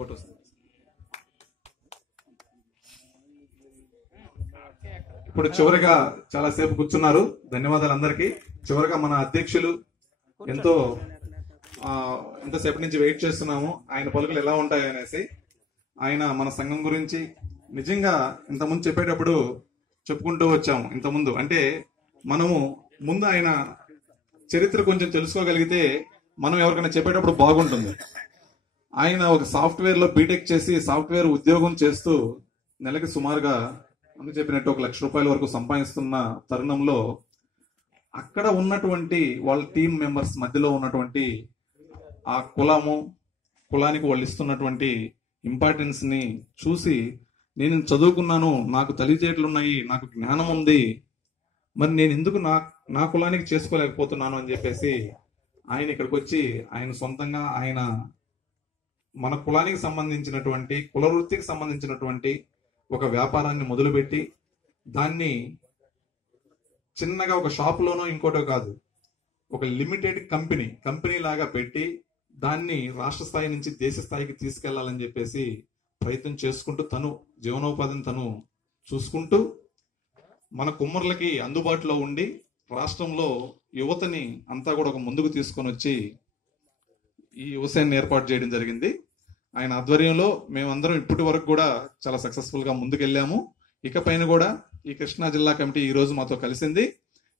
Photos. ఇప్పుడు చివరిగా చాలా సేపు కూర్చున్నారు, ధన్యవాదాలు అందరికీ. చివరిగా మన అధ్యక్షులు ఎంతసేపటి నుంచి వెయిట్ చేస్తున్నాము ఆయన పలుకులు ఎలా ఉంటాయి అనేసి. ఆయన మన సంఘం గురించి నిజంగా ఇంతకుముందు చెప్పేటప్పుడు చెప్పుకుంటూ వచ్చాము. ఇంతకుముందు అంటే మనము ముందు ఆయన చరిత్ర కొంచెం తెలుసుకోగలిగితే మనం ఎవరికైనా చెప్పేటప్పుడు బాగుంటుంది. ఆయన ఒక సాఫ్ట్వేర్ లో బీటెక్ చేసి సాఫ్ట్వేర్ ఉద్యోగం చేస్తూ నెలకి సుమారుగా అని చెప్పినట్టు 1 లక్ష రూపాయల వరకు సంపాదిస్తున్న తరుణంలో అక్కడ ఉన్నటువంటి వాళ్ళ టీం మెంబర్స్ మధ్యలో ఉన్నటువంటి ఆ కులానికి వాళ్ళు ఇస్తున్నటువంటి ఇంపార్టెన్స్ ని చూసి, నేను చదువుకున్నాను, నాకు తెలివితేటలు ఉన్నాయి, నాకు జ్ఞానం ఉంది, మరి నేను ఎందుకు నా కులానికి చేసుకోలేకపోతున్నాను అని చెప్పేసి ఆయన ఇక్కడికి వచ్చి ఆయన సొంతంగా ఆయన మన కులానికి సంబంధించినటువంటి కుల వృత్తికి సంబంధించినటువంటి ఒక వ్యాపారాన్ని మొదలుపెట్టి దాన్ని చిన్నగా ఒక షాపులోనో ఇంకోటో కాదు, ఒక లిమిటెడ్ కంపెనీ లాగా పెట్టి దాన్ని రాష్ట్ర స్థాయి నుంచి దేశ స్థాయికి తీసుకెళ్లాలని చెప్పేసి ప్రయత్నం చేసుకుంటూ తను జీవనోపాధిని తను చూసుకుంటూ మన కుమ్మరులకి అందుబాటులో ఉండి రాష్ట్రంలో యువతని అంతా కూడా ఒక ముందుకు తీసుకొని వచ్చి ఈ యువసేనని ఏర్పాటు చేయడం జరిగింది. ఆయన ఆధ్వర్యంలో మేమందరం ఇప్పటి వరకు కూడా చాలా సక్సెస్ఫుల్ గా ముందుకెళ్ళాము. ఇకపైన కూడా ఈ కృష్ణా జిల్లా కమిటీ ఈ రోజు మాతో కలిసింది.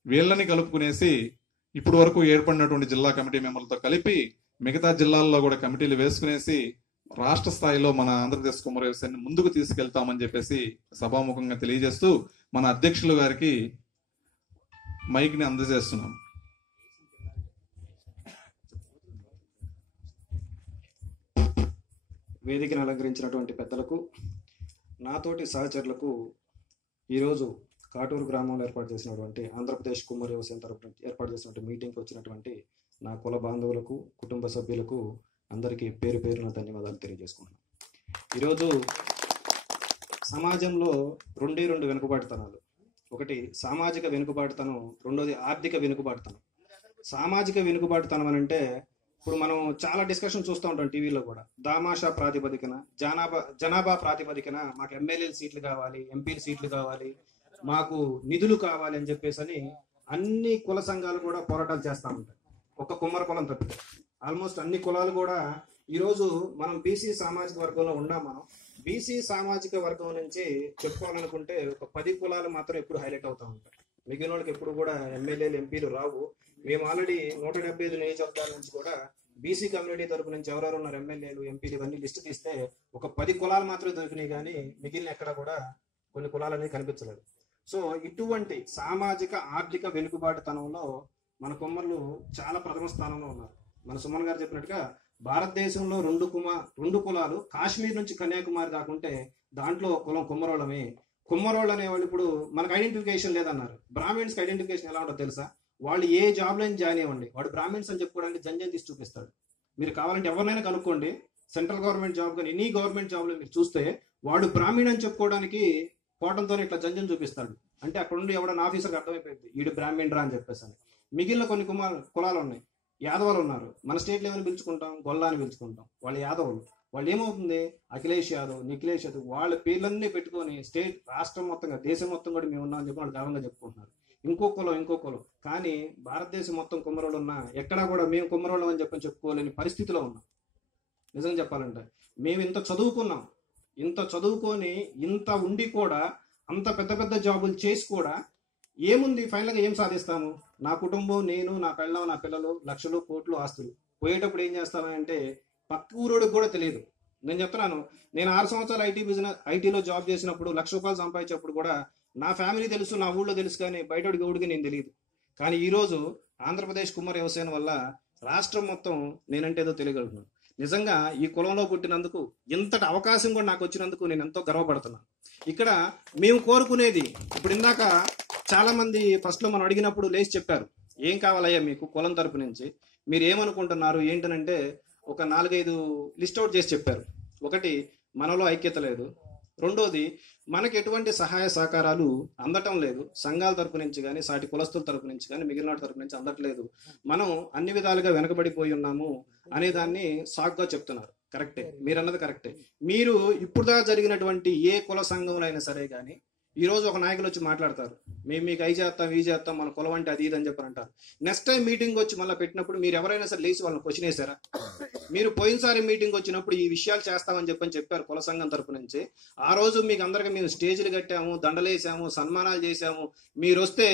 వీళ్ళని కలుపుకునేసి ఇప్పటి వరకు ఏర్పడినటువంటి జిల్లా కమిటీ మెంబర్లతో కలిపి మిగతా జిల్లాల్లో కూడా కమిటీలు వేసుకునేసి రాష్ట్ర స్థాయిలో మన ఆంధ్రప్రదేశ్ కుమ్మర వ్యవసాయాన్ని ముందుకు తీసుకెళ్తామని చెప్పేసి సభాముఖంగా తెలియజేస్తూ మన అధ్యక్షులు గారికి మైక్ ని అందజేస్తున్నాం. వేదికను అలంకరించినటువంటి పెద్దలకు, నాతోటి సహచరులకు, ఈరోజు కాటూరు గ్రామంలో ఏర్పాటు చేసినటువంటి ఆంధ్రప్రదేశ్ కుమ్మరి వ్యవసాయం తరపున ఏర్పాటు చేసినటువంటి మీటింగ్కి వచ్చినటువంటి నా కుల బాంధవులకు, కుటుంబ సభ్యులకు అందరికీ పేరు పేరున ధన్యవాదాలు తెలియజేసుకుంటున్నాను. ఈరోజు సమాజంలో రెండు వెనుకబాటుతనాలు, ఒకటి సామాజిక వెనుకబాటుతనం, రెండోది ఆర్థిక వెనుకబాటుతనం. సామాజిక వెనుకబాటుతనం అని అంటే ఇప్పుడు మనం చాలా డిస్కషన్ చూస్తూ ఉంటాం టీవీలో కూడా. దామాషా ప్రాతిపదికన, జనాభా ప్రాతిపదికన మాకు ఎమ్మెల్యేల సీట్లు కావాలి, ఎంపీల సీట్లు కావాలి, మాకు నిధులు కావాలి అని చెప్పేసి అన్ని కుల సంఘాలు కూడా పోరాటాలు చేస్తూ ఉంటాయి. ఒక కుమ్మర కులం తప్పితే ఆల్మోస్ట్ అన్ని కులాలు కూడా ఈరోజు మనం బీసీ సామాజిక వర్గంలో ఉన్నాం. మనం బీసీ సామాజిక వర్గం నుంచి చెప్పుకోవాలనుకుంటే ఒక 10 కులాలు మాత్రం ఎప్పుడు హైలైట్ అవుతూ ఉంటాయి. మిగిలిన వాళ్ళకి ఎప్పుడు కూడా ఎమ్మెల్యేలు, ఎంపీలు రావు. మేము ఆల్రెడీ 175 నియోజకవర్గాల నుంచి కూడా బీసీ కమ్యూనిటీ తరపు నుంచి ఎవరెవరు ఉన్నారు ఎమ్మెల్యేలు, ఎంపీలు ఇవన్నీ లిస్టు తీస్తే ఒక 10 కులాలు మాత్రమే దొరికినాయి, కానీ మిగిలిన ఎక్కడ కూడా కొన్ని కులాలు అనేది కనిపించలేదు. సో ఇటువంటి సామాజిక ఆర్థిక వెనుకబాటుతనంలో మన కుమ్మర్లు చాలా ప్రథమ స్థానంలో ఉన్నారు. మన సుమన్ గారు చెప్పినట్టుగా భారతదేశంలో రెండు కులాలు కాశ్మీర్ నుంచి కన్యాకుమారి కాకుంటే దాంట్లో కులం కుమ్మరోళ్ళమే. కుమ్మరోళ్ళు అనేవాళ్ళు ఇప్పుడు మనకు ఐడెంటిఫికేషన్ లేదన్నారు. బ్రాహ్మిన్స్ ఐడెంటిఫికేషన్ ఎలా ఉంటుందో తెలుసా? వాళ్ళు ఏ జాబ్ లో జాయిన్ అవ్వండి, వాడు బ్రాహ్మిన్స్ అని చెప్పుకోవడానికి జంజం తీసి చూపిస్తాడు. మీరు కావాలంటే ఎవరినైనా కనుక్కోండి, సెంట్రల్ గవర్నమెంట్ జాబ్ కానీ ఎనీ గవర్నమెంట్ జాబ్ లో మీరు చూస్తే వాడు బ్రాహ్మణ్ అని చెప్పుకోవడానికి కోటంతో ఇట్లా జంజం చూపిస్తాడు. అంటే అక్కడ నుండి ఎవడన్నా ఆఫీసర్కి అర్థమైపోయింది వీడు బ్రాహ్మణ్ అని చెప్పేసి అని. మిగిలిన కొన్ని కులాలు ఉన్నాయి, యాదవులు ఉన్నారు. మన స్టేట్ లెవెల్ పిలుచుకుంటాం, గొల్లా అని పిలుచుకుంటాం. వాళ్ళు యాదవులు. వాళ్ళు ఏమవుతుంది, అఖిలేష్ యాదవ్, నిఖిలేష్ యాదవ్, వాళ్ళ పేర్లన్నీ పెట్టుకొని రాష్ట్రం మొత్తంగా, దేశం మొత్తం కూడా మేము ఉన్నాం అని చెప్పి వాళ్ళు గర్వంగా చెప్పుకుంటున్నారు. ఇంకో కులం. కానీ భారతదేశం మొత్తం కుమ్మరోళ్ళు ఉన్నా ఎక్కడా కూడా మేము కుమ్మరోళ్ళం అని చెప్పని చెప్పుకోలేని పరిస్థితిలో ఉన్నాం. నిజంగా చెప్పాలంటే మేము ఇంత చదువుకున్నాం, ఇంత చదువుకొని ఇంత ఉండి కూడా అంత పెద్ద పెద్ద జాబులు చేసి కూడా ఏముంది, ఫైనల్గా ఏం సాధిస్తాము? నా కుటుంబం, నేను, నా పెళ్ళం, నా పిల్లలు, లక్షలు కోట్లు ఆస్తులు. పోయేటప్పుడు ఏం చేస్తామంటే పక్క ఊరోడికి కూడా తెలియదు. నేను చెప్తున్నాను, నేను 6 సంవత్సరాలు ఐటీలో జాబ్ చేసినప్పుడు 1 లక్ష రూపాయలు సంపాదించినప్పుడు కూడా నా ఫ్యామిలీ తెలుసు, నా ఊళ్ళో తెలుసు, కానీ బయటోడికి ఊడికి నేను తెలియదు. కానీ ఈరోజు ఆంధ్రప్రదేశ్ కుమ్మరి వ్యవసాయం వల్ల రాష్ట్రం మొత్తం నేనంటే ఏదో తెలియగలుగుతున్నాను. నిజంగా ఈ కులంలో పుట్టినందుకు, ఇంతటి అవకాశం కూడా నాకు వచ్చినందుకు నేను ఎంతో గర్వపడుతున్నాను. ఇక్కడ మేము కోరుకునేది, ఇప్పుడు ఇందాక చాలా మంది ఫస్ట్ లో మనం అడిగినప్పుడు లేచి చెప్పారు, ఏం కావాలయ్యా మీకు కులం తరపు నుంచి, మీరు ఏమనుకుంటున్నారు ఏంటనంటే ఒక 4-5 లిస్ట్ అవుట్ చేసి చెప్పారు. ఒకటి, మనలో ఐక్యత లేదు. రెండోది, మనకి ఎటువంటి సహాయ సహకారాలు అందటం లేదు. సంఘాల తరపు నుంచి కానీ, సాటి కులస్తుల తరపు నుంచి కానీ, మిగిలిన తరపు నుంచి అందట్లేదు. మనం అన్ని విధాలుగా వెనకబడిపోయి ఉన్నాము అనే దాన్ని సాగ్గా చెప్తున్నారు. కరెక్టే, మీరు అన్నది కరెక్టే. మీరు ఇప్పుడు దాకా జరిగినటువంటి ఏ కుల సంఘంలో అయినా సరే కానీ ఈ రోజు ఒక నాయకులు వచ్చి మాట్లాడతారు, మేము మీకు అవి చేస్తాం ఇవి చేస్తాం, మన కులం అంటే అది ఇది అని చెప్పని అంటారు. నెక్స్ట్ టైం మీటింగ్ వచ్చి మళ్ళీ పెట్టినప్పుడు మీరు ఎవరైనా సరే లేచి వాళ్ళని క్వశ్చన్ వేసారా? మీరు పోయినసారి మీటింగ్ వచ్చినప్పుడు ఈ విషయాలు చేస్తామని చెప్పారు కుల సంఘం తరపు నుంచి. ఆ రోజు మీకు అందరికీ మేము స్టేజ్లు కట్టాము, దండలేసాము, సన్మానాలు చేశాము. మీరు వస్తే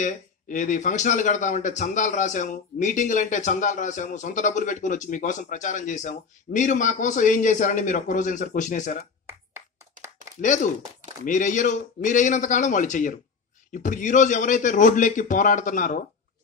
ఏది ఫంక్షన్ హాల్ కడతామంటే చందాలు రాసాము, మీటింగ్లు అంటే చందాలు రాసాము, సొంత డబ్బులు పెట్టుకుని వచ్చి మీకోసం ప్రచారం చేశాము. మీరు మా కోసం ఏం చేశారని మీరు ఒక్కరోజు సార్ క్వశ్చన్ వేసారా? లేదు. మీరు అయినంత కాలం వాళ్ళు చెయ్యరు. ఇప్పుడు ఈ రోజు ఎవరైతే రోడ్లెక్కి పోరాడుతున్నారో,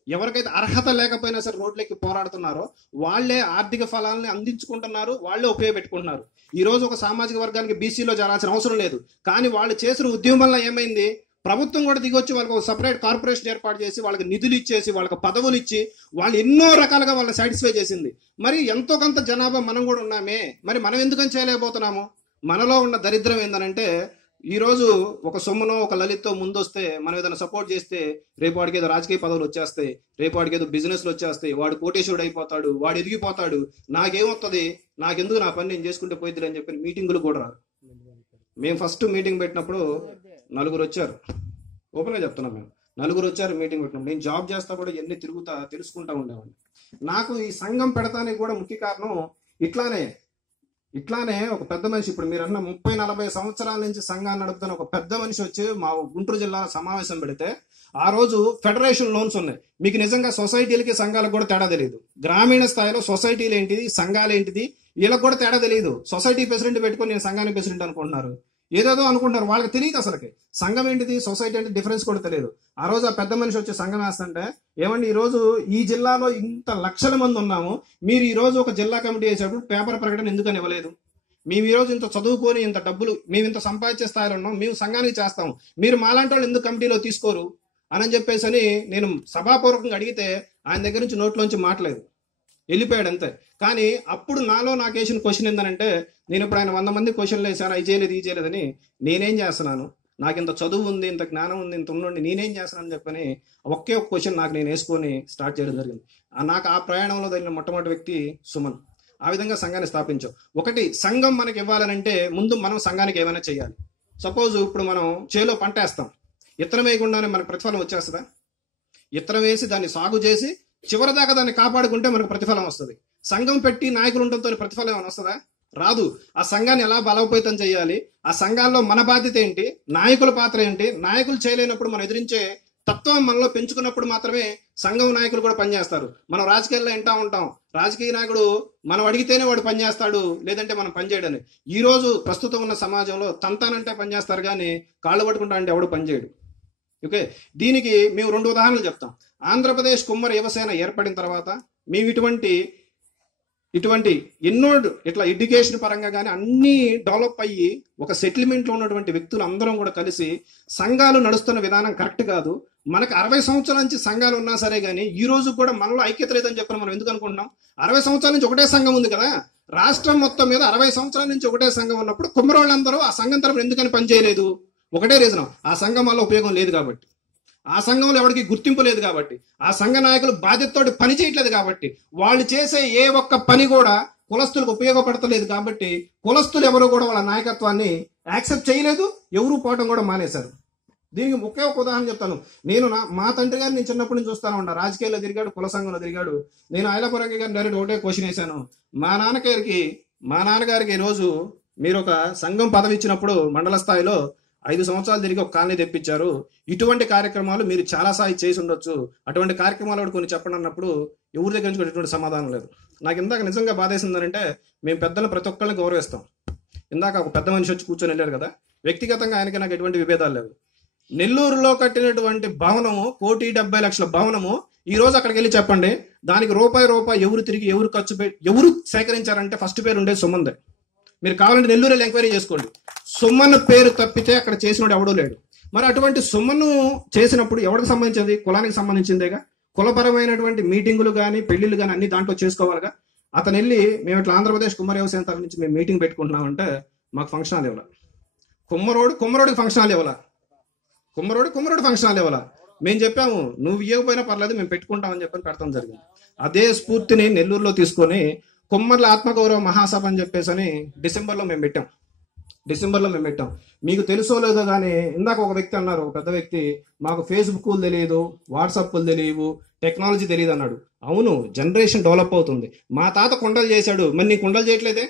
ఎవరికైతే అర్హత లేకపోయినా సరే రోడ్లెక్కి పోరాడుతున్నారో వాళ్ళే ఆర్థిక ఫలాలని అందించుకుంటున్నారు, వాళ్ళే ఉపయోగపెట్టుకుంటున్నారు. ఈ రోజు ఒక సామాజిక వర్గానికి బీసీలో చేరాల్సిన అవసరం లేదు, కానీ వాళ్ళు చేసిన ఉద్యమం వల్ల ఏమైంది, ప్రభుత్వం కూడా దిగొచ్చి వాళ్ళకి ఒక సపరేట్ కార్పొరేషన్ ఏర్పాటు చేసి వాళ్ళకి నిధులు ఇచ్చేసి వాళ్ళకి పదవులు ఇచ్చి వాళ్ళు ఎన్నో రకాలుగా వాళ్ళని సాటిస్ఫై చేసింది. మరి ఎంతో కొంత జనాభా మనం కూడా ఉన్నామే, మరి మనం ఎందుకని చేయలేకపోతున్నాము? మనలో ఉన్న దరిద్రం ఏందనంటే, ఈ రోజు ఒక సొమ్మునో ఒక లలిత్తో ముందొస్తే మనం ఏదైనా సపోర్ట్ చేస్తే రేపు వాడికి ఏదో రాజకీయ పదవులు వచ్చేస్తాయి, రేపు వాడికి ఏదో బిజినెస్లు వచ్చేస్తాయి, వాడు కోటేశ్వరుడు అయిపోతాడు, వాడు ఎదిగిపోతాడు, నాకేమొస్తుంది, నాకెందుకు, నా పని నేను చేసుకుంటే పోయిద్దిలే అని చెప్పి మీటింగులు కూడా రారు. మేము ఫస్ట్ మీటింగ్ పెట్టినప్పుడు 4 వచ్చారు, ఓపెన్గా చెప్తున్నాం, మేము 4 వచ్చారు మీటింగ్ పెట్టినప్పుడు. నేను జాబ్ చేస్తా కూడా ఎన్ని తిరుగుతా తెలుసుకుంటా ఉండేవాడిని. నాకు ఈ సంఘం పెడతానికి కూడా ముఖ్య కారణం ఇట్లానే ఒక పెద్ద మనిషి, ఇప్పుడు మీరు అన్న 30-40 సంవత్సరాల నుంచి సంఘాన్ని నడుపుతున్న ఒక పెద్ద మనిషి వచ్చి మా గుంటూరు జిల్లాలో సమావేశం పెడితే ఆ రోజు ఫెడరేషన్ లోన్స్ ఉన్నాయి. మీకు నిజంగా సొసైటీలకి సంఘాలకు కూడా తేడా తెలియదు. గ్రామీణ స్థాయిలో సొసైటీలు ఏంటిది, సంఘాలు ఏంటిది, వీళ్ళకి కూడా తేడా తెలియదు. సొసైటీ ప్రెసిడెంట్ పెట్టుకొని నేను సంఘానికి ప్రెసిడెంట్ అనుకుంటున్నారు, ఏదేదో అనుకుంటారు, వాళ్ళకి తెలియదు అసలుకి సంఘం ఏంటిది, సొసైటీ అంటే డిఫరెన్స్ కూడా తెలియదు. ఆ రోజు ఆ పెద్ద మనిషి వచ్చి సంఘం వేస్తుంటే, ఏమండి ఈ రోజు ఈ జిల్లాలో ఇంత లక్షల మంది ఉన్నాము, మీరు ఈ రోజు ఒక జిల్లా కమిటీ వేసేటప్పుడు పేపర్ ప్రకటన ఎందుకని ఇవ్వలేదు? మేము ఈ రోజు ఇంత చదువుకొని ఇంత డబ్బులు మేము ఇంత సంపాదించే స్థాయిలో ఉన్నాం, మేము సంఘానికి చేస్తాము, మీరు మాలాంటి వాళ్ళు ఎందుకు కమిటీలో తీసుకోరు అని చెప్పేసి అని నేను సభాపూర్వకంగా అడిగితే ఆయన దగ్గర నుంచి నోట్లోంచి మాట్లేదు, వెళ్ళిపోయాడు అంతే. కానీ అప్పుడు నాకు వేసిన క్వశ్చన్ ఏంటంటే, నేను ఇప్పుడు ఆయన 100 మంది క్వశ్చన్లు వేసాను, అవి చేయలేదు ఈ చేయలేదని, నేనేం చేస్తున్నాను, నాకు ఇంత చదువు ఉంది, ఇంత జ్ఞానం ఉంది, ఇంత ఉండి నేనేం చేస్తున్నాను చెప్పని ఒకే ఒక క్వశ్చన్ నాకు నేను వేసుకొని స్టార్ట్ చేయడం జరిగింది. నాకు ఆ ప్రయాణంలో తగిన మొట్టమొదటి వ్యక్తి సుమన్. ఆ విధంగా సంఘాన్ని స్థాపించాం. ఒకటి, సంఘం మనకి ఇవ్వాలనంటే ముందు మనం సంఘానికి ఏమైనా చేయాలి. సపోజ్ ఇప్పుడు మనం చేలో పంట వేస్తాం, ఇత్తనం వేయకుండానే మనకు ప్రతిఫలం వచ్చేస్తుందా? ఇత్తనం వేసి దాన్ని సాగు చేసి చివరిదాకా దాన్ని కాపాడుకుంటే మనకు ప్రతిఫలం వస్తుంది. సంఘం పెట్టి నాయకులు ఉండటంతో ప్రతిఫలం ఏమైనా వస్తుందా? రాదు. ఆ సంఘాన్ని ఎలా బలోపేతం చేయాలి, ఆ సంఘాల్లో మన బాధ్యత ఏంటి, నాయకుల పాత్ర ఏంటి, నాయకులు చేయలేనప్పుడు మనం ఎదిరించే తత్వం మనలో పెంచుకున్నప్పుడు మాత్రమే సంఘం నాయకులు కూడా పనిచేస్తారు. మనం రాజకీయాల్లో వింటా ఉంటాం, రాజకీయ నాయకుడు మనం అడిగితేనే వాడు పనిచేస్తాడు, లేదంటే మనం పనిచేయడని. ఈ రోజు ప్రస్తుతం ఉన్న సమాజంలో తంతానంటే పనిచేస్తారు, కానీ కాళ్ళు పట్టుకుంటా అంటే ఎవడు పనిచేయడు. ఓకే, దీనికి మేము 2 ఉదాహరణలు చెప్తాం. ఆంధ్రప్రదేశ్ కుమ్మరి యువసేన ఏర్పడిన తర్వాత మేము ఇటువంటి ఎన్నో ఇట్లా ఎడ్యుకేషన్ పరంగా కానీ అన్ని డెవలప్ అయ్యి ఒక సెటిల్మెంట్లో ఉన్నటువంటి వ్యక్తులు అందరం కూడా కలిసి సంఘాలు నడుస్తున్న విధానం కరెక్ట్ కాదు, మనకు 60 సంవత్సరాల నుంచి సంఘాలు ఉన్నా సరే కానీ ఈ రోజు కూడా మనలో ఐక్యత లేదని చెప్పిన మనం ఎందుకు అనుకుంటున్నాం? 60 సంవత్సరాల నుంచి ఒకటే సంఘం ఉంది కదా, రాష్ట్రం మొత్తం మీద 60 సంవత్సరాల నుంచి ఒకటే సంఘం ఉన్నప్పుడు కుమ్మరోళ్ళందరూ ఆ సంఘం తరపున ఎందుకని పనిచేయలేదు? ఒకటే రీజన్, ఆ సంఘం వల్ల ఉపయోగం లేదు కాబట్టి, ఆ సంఘంలో ఎవరికి గుర్తింపు లేదు కాబట్టి, ఆ సంఘ నాయకులు బాధ్యతతోటి పని చేయట్లేదు కాబట్టి, వాళ్ళు చేసే ఏ ఒక్క పని కూడా కులస్తులకు ఉపయోగపడతలేదు కాబట్టి కులస్తులు ఎవరు కూడా వాళ్ళ నాయకత్వాన్ని యాక్సెప్ట్ చేయలేదు, ఎవరు పోవటం కూడా మానేశారు. దీనికి ఒకే ఒక ఉదాహరణ చెప్తాను. మా తండ్రి గారిని నేను చిన్నప్పటి నుంచి చూస్తాను ఉంటా, రాజకీయాల్లో తిరిగాడు, కుల సంఘంలో తిరిగాడు. నేను ఐలపురంగి గారిని డైరెక్ట్ ఒకటే క్వశ్చన్ వేశాను, మా నాన్నగారికి ఈరోజు మీరు ఒక సంఘం పదవి ఇచ్చినప్పుడు మండల స్థాయిలో 5 సంవత్సరాలు తిరిగి ఒక కాలనీ తెప్పించారు, ఇటువంటి కార్యక్రమాలు మీరు చాలా సాయి చేసి ఉండొచ్చు, అటువంటి కార్యక్రమాలు కూడా కొన్ని చెప్పండి అన్నప్పుడు ఎవరి దగ్గర నుంచి ఎటువంటి సమాధానం లేదు. నాకు ఇందాక నిజంగా బాధేసిందంటే, మేము పెద్దలు ప్రతి ఒక్కళ్ళని గౌరవిస్తాం. ఇందాక ఒక పెద్ద మనిషి వచ్చి కూర్చొని వెళ్ళారు కదా, వ్యక్తిగతంగా ఆయనకి నాకు ఎటువంటి విభేదాలు లేవు. నెల్లూరులో కట్టినటువంటి భవనము 1,70,00,000 భవనము, ఈ రోజు అక్కడికి వెళ్ళి చెప్పండి, దానికి రూపాయి ఎవరు తిరిగి ఎవరు ఖర్చు పెట్టి ఎవరు సేకరించారంటే ఫస్ట్ పేరు ఉండేది సుమందే. మీరు కావాలంటే నెల్లూరు వెళ్ళి ఎంక్వైరీ చేసుకోండి, సుమన్ పేరు తప్పితే అక్కడ చేసినోడు ఎవడూ లేడు. మరి అటువంటి సుమన్ను చేసినప్పుడు ఎవరికి సంబంధించింది? కులానికి సంబంధించిందేగా. కులపరమైనటువంటి మీటింగులు కానీ పెళ్లిళ్ళు కానీ అన్ని దాంట్లో చేసుకోవాలిగా. అతను వెళ్ళి మేము ఇట్లా ఆంధ్రప్రదేశ్ కుమ్మరి వ్యవసాయం తరఫు నుంచి మేము మీటింగ్ పెట్టుకుంటున్నామంటే మాకు ఫంక్షన్ హాల్ ఇవ్వాల, కుమ్మరోడికి ఫంక్షన్ హాల్ ఇవ్వాల, కుమ్మరోడు ఫంక్షన్ హాల్ ఇవ్వాల. మేము చెప్పాము, నువ్వు ఇవ్వకపోయినా పర్లేదు మేము పెట్టుకుంటామని చెప్పని పెడతాం జరిగింది. అదే స్ఫూర్తిని నెల్లూరులో తీసుకొని కుమ్మర్ల ఆత్మగౌరవ మహాసభ అని చెప్పేసి డిసెంబర్లో మేము పెట్టాం. మీకు తెలుసో లేదో కానీ ఇందాక ఒక వ్యక్తి అన్నారు, ఒక పెద్ద వ్యక్తి, మాకు ఫేస్బుక్లు తెలియదు, వాట్సాప్లు తెలియవు, టెక్నాలజీ తెలియదు అన్నాడు. అవును, జనరేషన్ డెవలప్ అవుతుంది. మా తాత కుండలు చేశాడు, మరి నీ కుండలు చేయట్లేదే?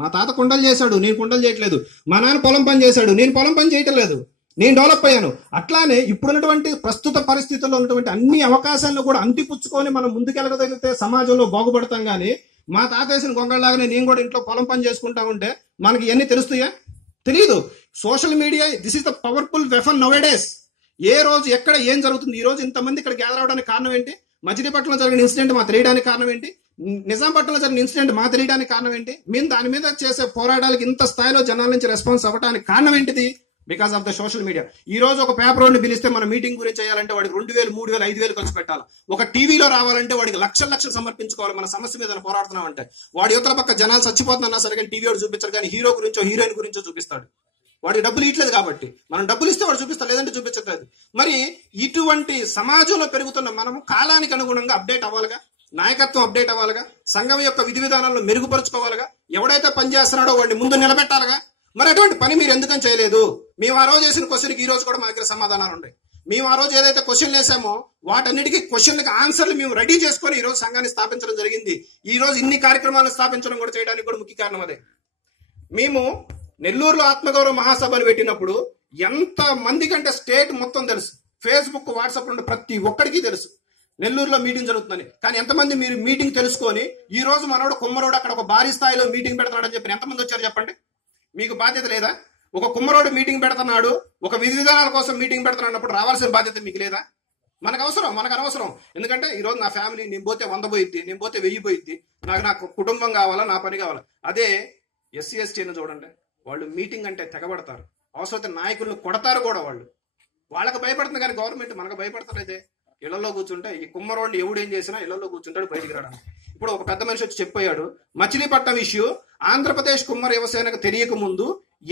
మా తాత కుండలు చేశాడు, నేను కుండలు చేయట్లేదు. మా నాన్న పొలం పని చేశాడు, నేను పొలం పని చేయటం లేదు. నేను డెవలప్ అయ్యాను. అట్లానే ఇప్పుడున్నటువంటి ప్రస్తుత పరిస్థితుల్లో ఉన్నటువంటి అన్ని అవకాశాలను కూడా అంటిపుచ్చుకొని మనం ముందుకెళ్ళగలిగితే సమాజంలో బాగుపడతాం. కానీ మా తాత వేసిన గొంగళ్ళలాగానే నేను కూడా ఇంట్లో పొలం పని చేసుకుంటా ఉంటే మనకి ఇవన్నీ తెలుస్తాయా? తెలియదు. Social media this is the powerful weapon nowadays. ఏ రోజు ఎక్కడ ఏం జరుగుతుంది, ఈ రోజు ఇంతమంది ఇక్కడ గ్యాదర్ అవడానికి కారణం ఏంటి? మచిలీపట్నంలో జరిగిన ఇన్సిడెంట్ మా తెలియడానికి కారణం ఏంటి? నిజాంపట్నంలో జరిగిన ఇన్సిడెంట్ మా తెలియడానికి కారణం ఏంటి? మేము దాని మీద చేసే పోరాటాలకు ఇంత స్థాయిలో జనాల నుంచి రెస్పాన్స్ అవ్వడానికి కారణం ఏంటిది? Because of the social media. ఈ రోజు ఒక పేపర్ వాడిని పిలిస్తే మన మీటింగ్ గురించి చేయాలంటే వాడికి 2,000, 3,000, 5,000 ఖర్చు పెట్టాలి. ఒక టీవీలో రావాలంటే వాడికి లక్షలు సమర్పించుకోవాలి. మన సమస్య మీద పోరాడుతున్నాం అంటే వాడి యువతల పక్క జనాలు చచ్చిపోతున్నా సరే కానీ టీవీ వాడు చూపించారు, కానీ హీరో గురించో హీరోయిన్ గురించో చూపిస్తాడు. వాడికి డబ్బులు ఇట్లేదు కాబట్టి మనం డబ్బులు ఇస్తే వాడు చూపిస్తాడు, లేదంటే చూపించట్లేదు. మరి ఇటువంటి సమాజంలో పెరుగుతున్న మనము కాలానికి అనుగుణంగా అప్డేట్ అవ్వాలిగా, నాయకత్వం అప్డేట్ అవ్వాలిగా, సంఘం యొక్క విధి విధానాలను మెరుగుపరుచుకోవాలిగా, ఎవడైతే పనిచేస్తున్నాడో వాడిని ముందు నిలబెట్టాలిగా. మరి అటువంటి పని మీరు ఎందుకని చేయలేదు? మేము ఆ రోజు వేసిన క్వశ్చన్కి ఈ రోజు కూడా మా దగ్గర సమాధానాలు ఉన్నాయి. మేము ఆ రోజు ఏదైతే క్వశ్చన్లు వేసామో వాటన్నిటికీ క్వశ్చన్లకు ఆన్సర్లు మేము రెడీ చేసుకొని ఈ రోజు సంఘాన్ని స్థాపించడం జరిగింది. ఈ రోజు ఇన్ని కార్యక్రమాలను స్థాపించడం కూడా చేయడానికి కూడా ముఖ్య కారణం అదే. మేము నెల్లూరులో ఆత్మగౌరవ మహాసభలు పెట్టినప్పుడు ఎంత మంది కంటే స్టేట్ మొత్తం తెలుసు, ఫేస్బుక్ వాట్సాప్ నుండి ప్రతి ఒక్కడికి తెలుసు నెల్లూరులో మీటింగ్ జరుగుతుందని. కానీ ఎంతమంది మీరు మీటింగ్ తెలుసుకొని ఈ రోజు మనోడు కుమ్మరోడు అక్కడ ఒక భారీ స్థాయిలో మీటింగ్ పెడతాడని చెప్పి ఎంతమంది వచ్చారు చెప్పండి? మీకు బాధ్యత లేదా? ఒక కుమ్మరోడు మీటింగ్ పెడుతున్నాడు, ఒక విధి విధానాల కోసం మీటింగ్ పెడుతున్నప్పుడు రావాల్సిన బాధ్యత మీకు లేదా? మనకు అనవసరం. ఎందుకంటే ఈ రోజు నా ఫ్యామిలీ, నేను పోతే 100 పోయిద్ది, నేను పోతే 1000 పోయిద్ది, నాకు కుటుంబం కావాలా, నా పని కావాలా. అదే ఎస్సీ ఎస్టీని చూడండి, వాళ్ళు మీటింగ్ అంటే తెగబడతారు, అవసరమైతే నాయకులను కొడతారు కూడా. వాళ్ళకి భయపడుతుంది కానీ గవర్నమెంట్ మనకు భయపడతలేదే. ఇళ్లలో కూర్చుంటే ఈ కుమ్మరోడిని ఎవడేం చేసినా ఇళ్లలో కూర్చుంటాడు, బయటికి రావడానికి. ఇప్పుడు ఒక పెద్ద మనిషి వచ్చి చెప్పాడు, మచిలీపట్నం ఇష్యూ ఆంధ్రప్రదేశ్ కుమ్మర యువసేనకు తెలియక ముందు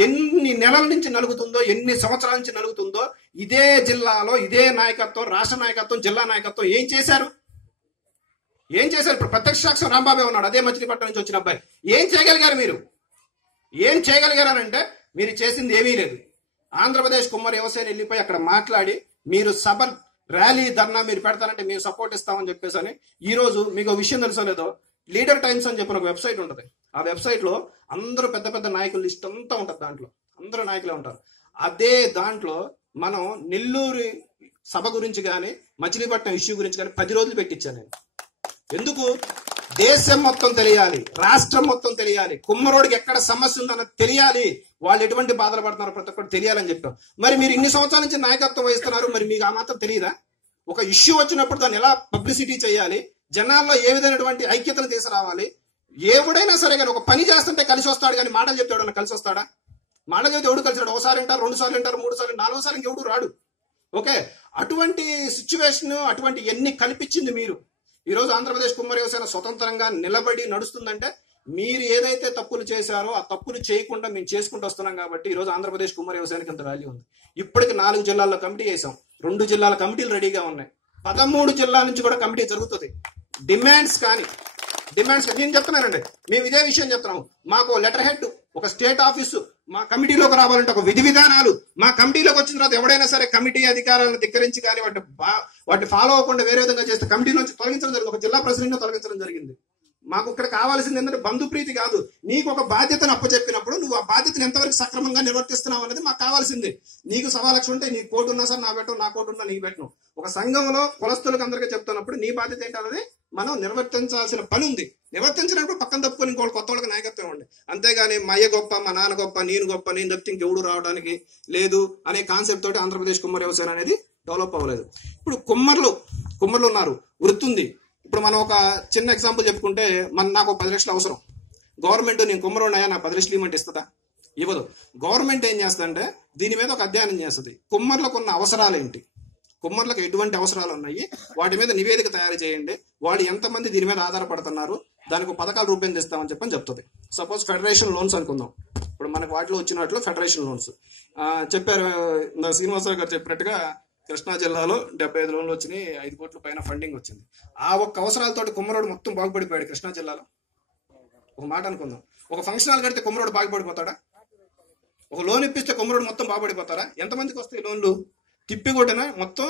ఎన్ని నెలల నుంచి నలుగుతుందో, ఎన్ని సంవత్సరాల నుంచి నలుగుతుందో, ఇదే జిల్లాలో ఇదే నాయకత్వం, రాష్ట్ర నాయకత్వం, జిల్లా నాయకత్వం ఏం చేశారు? ఇప్పుడు ప్రత్యక్ష సాక్ష్యం రాంబాబే ఉన్నాడు, అదే మచిలీపట్నం నుంచి వచ్చిన అబ్బాయి. ఏం చేయగలిగారు మీరు? ఏం చేయగలిగారనంటే మీరు చేసింది ఏమీ లేదు. ఆంధ్రప్రదేశ్ కుమ్మర యువసేన వెళ్ళిపోయి అక్కడ మాట్లాడి మీరు సభ, ర్యాలీ, ధర్నా మీరు పెడతారంటే మేము సపోర్ట్ ఇస్తామని చెప్పేసి అని. ఈ రోజు మీకు విషయం తెలుసో లేదో, లీడర్ టైమ్స్ అని చెప్పిన ఒక వెబ్సైట్ ఉంటుంది. ఆ వెబ్సైట్ లో అందరూ పెద్ద పెద్ద నాయకుల లిస్ట్ అంతా ఉంటుంది, దాంట్లో అందరూ నాయకులే ఉంటారు. అదే దాంట్లో మనం నెల్లూరు సభ గురించి కానీ మచిలీపట్నం ఇష్యూ గురించి కానీ 10 రోజులు పెట్టించాను నేను. ఎందుకు? దేశం మొత్తం తెలియాలి, రాష్ట్రం మొత్తం తెలియాలి, కుమ్మరోడికి ఎక్కడ సమస్య ఉందన్నది తెలియాలి, వాళ్ళు ఎటువంటి బాధలు పడుతున్నారో ప్రతి ఒక్కటి తెలియాలని చెప్పాం. మరి మీరు ఇన్ని సంవత్సరాల నుంచి నాయకత్వం వహిస్తున్నారు, మరి మీకు ఆ మాత్రం తెలియదా? ఒక ఇష్యూ వచ్చినప్పుడు దాన్ని ఎలా పబ్లిసిటీ చేయాలి, జనాల్లో ఏ విధమైనటువంటి ఐక్యతను తీసుకురావాలి. ఎవడైనా సరే కానీ ఒక పని చేస్తుంటే కలిసి వస్తాడు, కానీ మాటలు చెప్తాడు కలిసి వస్తాడా? మాటలు చెప్తే ఎవడు కలిసి రాడు. ఒకసారి వింటారు, 2 సార్లు వింటారు, 3 సార్లు, 4వ సార్లు ఇంకెవడు రాడు. ఓకే, అటువంటి సిచ్యువేషన్, అటువంటి ఎన్ని కల్పించింది మీరు. ఈ రోజు ఆంధ్రప్రదేశ్ కుమ్మర యువసేన స్వతంత్రంగా నిలబడి నడుస్తుందంటే మీరు ఏదైతే తప్పులు చేశారో ఆ తప్పులు చేయకుండా మేము చేసుకుంటూ వస్తున్నాం కాబట్టి ఈ రోజు ఆంధ్రప్రదేశ్ కుమ్మర యువసేనకి అంత వాల్యూ ఉంది. ఇప్పటికి 4 జిల్లాల్లో కమిటీ వేసాం, 2 జిల్లాల కమిటీలు రెడీగా ఉన్నాయి, 13 జిల్లాల నుంచి కూడా కమిటీ జరుగుతుంది. డిమాండ్స్ నేను చెప్తున్నానండి, మేము ఇదే విషయం చెప్తున్నాము. మాకు లెటర్ హెడ్, ఒక స్టేట్ ఆఫీసు, మా కమిటీలోకి రావాలంటే ఒక విధి విధానాలు, మా కమిటీలోకి వచ్చిన తర్వాత ఎవడైనా సరే కమిటీ అధికారాలను ధిక్కరించి కానీ వాటిని ఫాలో అవ్వకుండా వేరే విధంగా చేస్తే కమిటీ నుంచి తొలగించడం జరిగింది. ఒక జిల్లా ప్రెసిడెంట్ తొలగించడం జరిగింది. మాకు ఇక్కడ కావాల్సింది ఏంటంటే బంధుప్రీతి కాదు, నీకు ఒక బాధ్యతను అప్పచెప్పినప్పుడు నువ్వు ఆ బాధ్యతను ఎంతవరకు సక్రమంగా నిర్వర్తిస్తున్నావు అనేది మాకు కావాల్సింది. నీకు 1.25 లక్షలు ఉంటే నీ కోటి ఉన్నా సార్ నా పెట్టను, నా కోటి ఉన్నా నీకు పెట్టను. ఒక సంఘంలో కులస్తులకు అందరికీ చెప్తున్నప్పుడు నీ బాధ్యత ఏంటన్నది మనం నిర్వర్తించాల్సిన పని ఉంది. నిర్వర్తించినప్పుడు పక్కన తప్పుకొని ఇంకోటి కొత్త వాళ్ళకి నాయకత్వం ఇవ్వండి. అంతేగాని మా అయ్య గొప్ప, మా నాన్న గొప్ప, నేను గొప్ప, నేను తప్పితే ఇంకెవడు రావడానికి లేదు అనే కాన్సెప్ట్ తోటి ఆంధ్రప్రదేశ్ కుమ్మర యువసేన అనేది డెవలప్ అవ్వలేదు. ఇప్పుడు కుమ్మర్లు ఉన్నారు, వృత్తి ఉంది. ఇప్పుడు మనం ఒక చిన్న ఎగ్జాంపుల్ చెప్పుకుంటే, నాకు 10 లక్షలు అవసరం, గవర్నమెంట్ నేను కుమ్మరోడినయా నాకు 10 లక్షలు ఇవ్వమంటే ఇస్తుందా? ఇవ్వదు. గవర్నమెంట్ ఏం చేస్తుందంటే దీని మీద ఒక అధ్యయనం చేస్తుంది. కుమ్మర్లకు ఉన్న అవసరాలు ఏంటి, కుమ్మర్లకు ఎటువంటి అవసరాలు ఉన్నాయి, వాటి మీద నివేదిక తయారు చేయండి, వాళ్ళు ఎంతమంది దీని మీద ఆధారపడుతున్నారు, దానికి పథకాలు రూపొందిస్తామని చెప్తుంది. సపోజ్ ఫెడరేషన్ లోన్స్ అనుకుందాం. ఇప్పుడు మనకు వాటిలో వచ్చిన వాటిలో ఫెడరేషన్ లోన్స్ చెప్పారు. శ్రీనివాసరావు గారు చెప్పినట్టుగా కృష్ణా జిల్లాలో 75 లోన్లు వచ్చినాయి, 5 కోట్ల పైన ఫండింగ్ వచ్చింది. ఆ ఒక్క అవసరాలతోటి కుమ్మరోడు మొత్తం బాగుపడిపోయాడు కృష్ణా జిల్లాలో. ఒక మాట అనుకుందాం, ఒక ఫంక్షన్ హాల్ కడితే కుమ్మరోడు బాగుపడిపోతాడా? ఒక లోన్ ఇప్పిస్తే కుమ్మరోడు మొత్తం బాగుపడిపోతారా? ఎంతమందికి వస్తాయి లోన్లు? తిప్పి కొట్టినా మొత్తం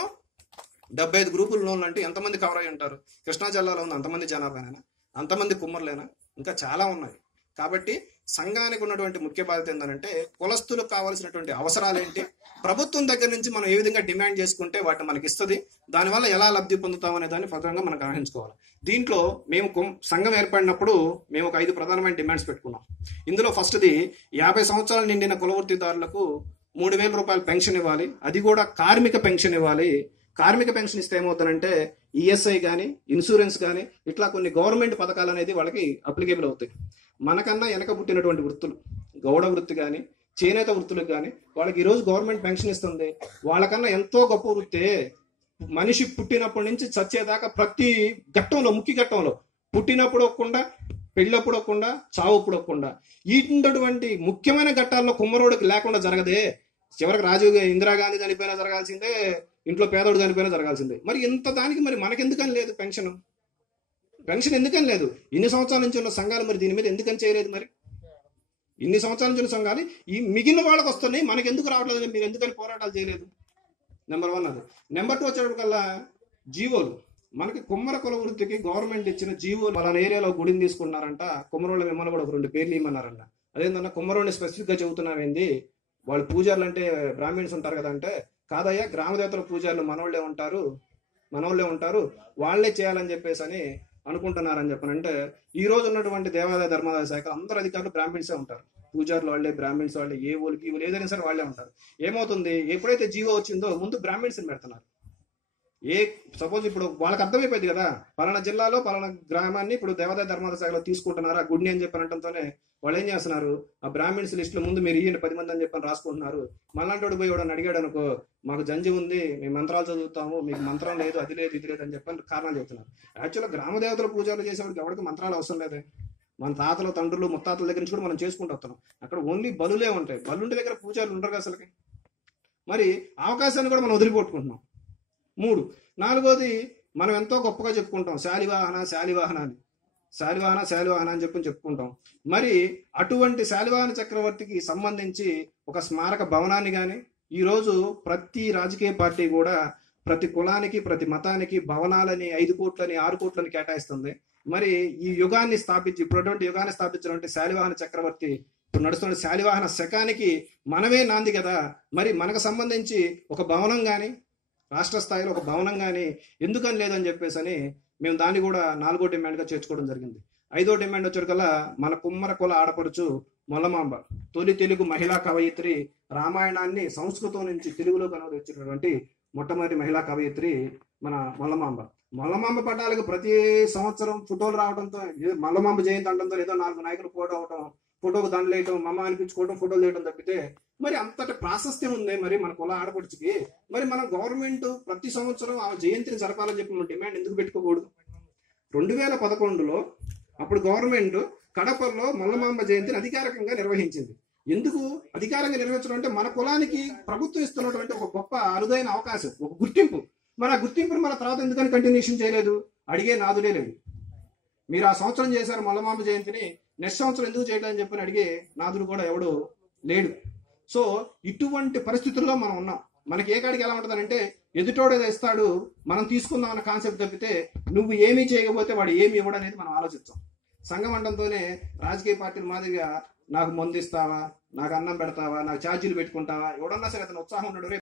75 గ్రూపుల లోన్లు అంటే ఎంతమంది కవర్ అయి ఉంటారు? కృష్ణా జిల్లాలో ఉంది అంతమంది జనాభానేనా? అంతమంది కుమ్మరులేనా? ఇంకా చాలా ఉన్నాయి. కాబట్టి సంఘానికి ఉన్నటువంటి ముఖ్య బాధ్యత ఏంటంటే కులస్తులకు కావాల్సినటువంటి అవసరాలు ఏంటి, ప్రభుత్వం దగ్గర నుంచి మనం ఏ విధంగా డిమాండ్ చేసుకుంటే వాటిని మనకి ఇస్తుంది, దానివల్ల ఎలా లబ్ధి పొందుతాం అనే దాన్ని ఫలంగా మనం గ్రహించుకోవాలి. దీంట్లో మేము సంఘం ఏర్పడినప్పుడు మేము ఒక 5 ప్రధానమైన డిమాండ్స్ పెట్టుకున్నాం. ఇందులో ఫస్ట్ది 50 సంవత్సరాలు నిండిన కుల వృత్తిదారులకు 3,000 రూపాయలు పెన్షన్ ఇవ్వాలి. అది కూడా కార్మిక పెన్షన్ ఇవ్వాలి. కార్మిక పెన్షన్ ఇస్తే ఏమవుతుందంటే ఈఎస్ఐ కానీ ఇన్సూరెన్స్ కానీ ఇట్లా కొన్ని గవర్నమెంట్ పథకాలు అనేది వాళ్ళకి అప్లికేబుల్ అవుతాయి. మనకన్నా వెనక పుట్టినటువంటి వృత్తులు, గౌడ వృత్తి కానీ చేనేత వృత్తులకు కానీ వాళ్ళకి ఈరోజు గవర్నమెంట్ పెన్షన్ ఇస్తుంది. వాళ్ళకన్నా ఎంతో గొప్ప వృత్తే. మనిషి పుట్టినప్పటి నుంచి చచ్చేదాకా ప్రతి ఘట్టంలో, ముఖ్య ఘట్టంలో, పుట్టినప్పుడు ఒక్కకుండా, పెళ్ళప్పుడు ఒక్కకుండా, చావుప్పుడు ఒక్కకుండా, ఇటువంటి ముఖ్యమైన ఘట్టాల్లో కుమ్మరోడికి లేకుండా జరగదే. చివరికి రాజీవ్ ఇందిరాగాంధీ చనిపోయినా జరగాల్సిందే, ఇంట్లో పేదోడు చనిపోయినా జరగాల్సిందే. మరి ఇంత దానికి మరి మనకెందుకని లేదు పెన్షన్? పెన్షన్ ఎందుకని లేదు? ఇన్ని సంవత్సరాల నుంచి ఉన్న సంఘాలు మరి దీని మీద ఎందుకని చేయలేదు? మరి ఇన్ని సంవత్సరాల నుంచి ఉన్న సంఘాలు ఈ మిగిలిన వాళ్ళకి వస్తున్నాయి, మనకి ఎందుకు రావట్లేదు? మీరు ఎందుకని పోరాటాలు చేయలేదు? నెంబర్ 1 అది. నెంబర్ 2 వచ్చేటప్పటికల్లా జీవోలు. మనకి కుమ్మర కుల వృత్తికి గవర్నమెంట్ ఇచ్చిన జీవోలు, పలానా ఏరియాలో గుడిని తీసుకున్నారంట, కుమ్మరోళ్ళ మిమ్మల్ని కూడా ఒక 2 పేర్లు ఇమ్మన్నారంట. అదేంటన్నా కుమ్మరోడిని స్పెసిఫిక్ గా చెబుతున్నావేంది? వాళ్ళు పూజారులు అంటే బ్రాహ్మణ్స్ ఉంటారు కదా అంటే, కాదయ్యా గ్రామ దేవతల పూజారులు మనోళ్ళే ఉంటారు, వాళ్లే చేయాలని చెప్పేసి అని అనుకుంటున్నారని చెప్పనంటే, ఈ రోజు ఉన్నటువంటి దేవాదాయ ధర్మాదాయ శాఖ అందరు అధికారులు బ్రాహ్మణ్సే ఉంటారు. పూజారులు వాళ్ళే, బ్రాహ్మణ్స్ వాళ్ళే, ఏ ఊరికి ఏదైనా సరే వాళ్ళే ఉంటారు. ఏమవుతుంది, ఎప్పుడైతే జీవో వచ్చిందో ముందు బ్రాహ్మణ్స్ని పెడుతున్నారు. సపోజ్ ఇప్పుడు వాళ్ళకి అర్థమైపోయింది కదా, పలానా జిల్లాలో పలానా గ్రామాన్ని ఇప్పుడు దేవాదాయ ధర్మాదాయ శాఖలో తీసుకుంటున్నారు ఆ గుడిని అని చెప్పి అనటంతోనే వాళ్ళు ఏం చేస్తున్నారు, ఆ బ్రాహ్మణ్స్ లిస్టులో ముందు మీరు ఈయన 10 మంది అని చెప్పని రాసుకుంటున్నారు. మళ్ళాంటోడు పోయి వాడని అడిగాడు అనుకో, మాకు జంజి ఉంది, మేము మంత్రాలు చదువుతాము, మీకు మంత్రం లేదు, అది లేదు, ఇది లేదు అని చెప్పని కారణాలు చెబుతున్నారు. యాక్చువల్గా గ్రామ దేవతల పూజలు చేసేవాడికి ఎవరికి మంత్రాలు అవసరం లేదే. మన తాతలు, తండ్రులు, ముత్తాతల దగ్గర నుంచి కూడా మనం చేసుకుంటూ వస్తున్నాం. అక్కడ ఓన్లీ బలులే ఉంటాయి. బలుంటి దగ్గర పూజారులు ఉండరు అసలుకి. మరి అవకాశాన్ని కూడా మనం వదిలిపోట్టుకుంటున్నాం. 3. 4వది, మనం ఎంతో గొప్పగా చెప్పుకుంటాం శాలివాహన అని చెప్పి చెప్పుకుంటాం. మరి అటువంటి శాలివాహన చక్రవర్తికి సంబంధించి ఒక స్మారక భవనాన్ని కానీ ఈరోజు ప్రతి రాజకీయ పార్టీ కూడా ప్రతి కులానికి, ప్రతి మతానికి భవనాలని 5 కోట్లని 6 కోట్లని కేటాయిస్తుంది. మరి ఈ యుగాన్ని స్థాపించి, ఇప్పుడుటువంటి యుగాన్ని స్థాపించినటువంటి శాలివాహన చక్రవర్తి, ఇప్పుడు నడుస్తున్న శాలివాహన శకానికి మనమే నాంది కదా. మరి మనకు సంబంధించి ఒక భవనం కానీ, రాష్ట్ర స్థాయిలో ఒక భవనం కానీ ఎందుకని లేదని చెప్పేసి అని మేము దాన్ని కూడా 4వ డిమాండ్గా చేర్చుకోవడం జరిగింది. 5వ డిమాండ్ వచ్చేటికల్లా మన కుమ్మర కుల ఆడపడుచు మొల్లమాంబ, తొలి తెలుగు మహిళా కవయిత్రి, రామాయణాన్ని సంస్కృతం నుంచి తెలుగులోకి అనువదించినటువంటి మొట్టమొదటి మహిళా కవయిత్రి మన మొల్లమాంబ పటాలకు ప్రతి సంవత్సరం ఫోటోలు రావడంతో, మల్లమాంబ జయంతి అనడంతో ఏదో 4 నాయకులు ఫోటో అవటం, ఫోటోకు దండలు వేయటం, మమ్మ అనిపించుకోవడం, ఫోటోలు వేయడం తప్పితే మరి అంతటి ప్రాశస్త్యం ఉంది మరి మన కుల ఆడపడుచుకి. మరి మన గవర్నమెంట్ ప్రతి సంవత్సరం ఆ జయంతిని జరపాలని చెప్పి మనం డిమాండ్ ఎందుకు పెట్టుకోకూడదు? 2011లో అప్పుడు గవర్నమెంట్ కడపలో మల్లమాంబ జయంతిని అధికారికంగా నిర్వహించింది. ఎందుకు అధికారంగా నిర్వహించడం అంటే మన కులానికి ప్రభుత్వం ఇస్తున్నటువంటి ఒక గొప్ప అరుదైన అవకాశం, ఒక గుర్తింపు. మరి ఆ గుర్తింపును మన తర్వాత ఎందుకని కంటిన్యూషన్ చేయలేదు? అడిగే నాదుడే లేదు. మీరు ఆ సంవత్సరం చేశారు మల్లమాంబ జయంతిని, నెక్స్ట్ సంవత్సరం ఎందుకు చేయడానికి చెప్పని అడిగే నాదుడు కూడా ఎవడు లేడు. సో ఇటువంటి పరిస్థితుల్లో మనం ఉన్నాం. మనకి ఏ కాడికి ఎలా ఉంటుందంటే ఎదుటోడే ఇస్తాడు, మనం తీసుకుందాం అన్న కాన్సెప్ట్ తప్పితే నువ్వు ఏమీ చేయకపోతే వాడు ఏమి ఇవ్వడం అనేది మనం ఆలోచిస్తాం. సంఘం అంటంతోనే రాజకీయ పార్టీల మాదిరిగా నాకు మందు ఇస్తావా, నాకు అన్నం పెడతావా, నాకు ఛార్జీలు పెట్టుకుంటావా, ఎవడన్నా సరే అతను ఉత్సాహం ఉన్నాడు.